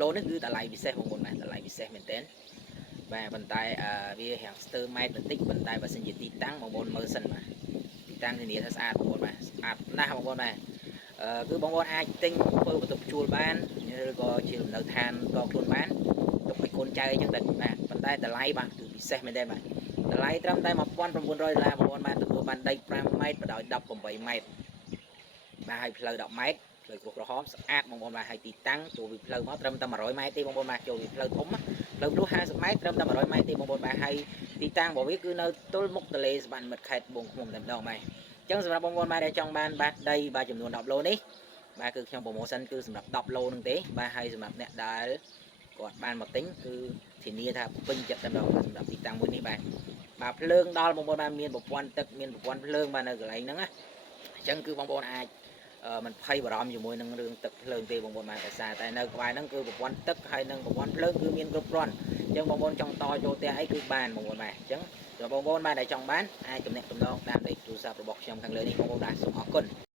10 lôនេះគឺតម្លៃពិសេសបងប្អូនបាទតម្លៃពិសេសមែនទែនបាទប៉ុន្តែវារាងស្ទើរម៉ែត្របន្តិចប៉ុន្តែបើសិនជាទីតាំងបងប្អូនមើលសិនបាទទីតាំងធានាថាស្អាតបងប្អូនបាទស្អាតណាស់បងប្អូនបាទគឺបងប្អូនអាចទិញធ្វើបន្ទប់ជួលបានឬក៏ជាលំនៅឋានតខ្លួនបានទុកឲ្យកូនចៅអញ្ចឹងទៅបាទប៉ុន្តែតម្លៃបាទគឺពិសេសមែនទេបាទតម្លៃត្រឹមតែ$1900បងប្អូនបាទទទួលបានដី5 ម៉ែត្របដោយ18 ម៉ែត្របាទហើយផ្លូវ10 ម៉ែត្រផ្លូវគ្រោះក្រហមស្អាតបងប្អូនបាទហើយទីតាំងចូលពីផ្លូវមកត្រឹមតែ100 ម៉ែត្រទេបងប្អូនបាទចូលពីផ្លូវធំផ្លូវព្រោះ50 ម៉ែត្រត្រឹមតែ100 ម៉ែត្រទេបងប្អូនបាទហើយទីតាំងរបស់វាគឺនៅទល់មុខទន្លេសវណ្ណមិត្តខេត្តត្បូងឃ្មុំតែម្ដងបាទអញ្ចឹងសម្រាប់បងប្អូនបាទដែលចង់បានបាតដីបាទចំនួន10 ឡូនេះបាទគឺខ្ញុំប្រូម៉ូសិនគឺសម្រាប់10 ឡូនឹងទេបាទហើយសម្រាប់អ្នកដែលគាត់បានមកទិញគឺធានាថាពេញចិត្តតែម្ដងសម្រាប់ទីតាំងមួយនេះបាទភ្លើងដល់បងប្អូនបាទមានប្រព័ន្ធទឹកមានប្រព័ន្ធភ្លើងបាទនៅកន្លែងហ្នឹងណាអញ្ចឹងគឺបងប្អូនអាចមិនភ័យបារម្ភជាមួយនឹងរឿងទឹកភ្លើងទេបងប្អូនបាទដោយសារតែនៅក្បែរហ្នឹងគឺប្រព័ន្ធទឹកហើយនិងប្រព័ន្ធភ្លើងគឺមានគ្រប់គ្រាន់អញ្ចឹងបងប្អូនចង់តចូលផ្ទះអីគឺបានបងប្អូនបាទអញ្ចឹងបងប្អូនបាទដែលចង់បានអាចទំនាក់ទំនងតាមលេខទូរស័ព្ទរបស់ខ្ញុំខាងលើនេះបងប្អូនបាទសូមអរគុណ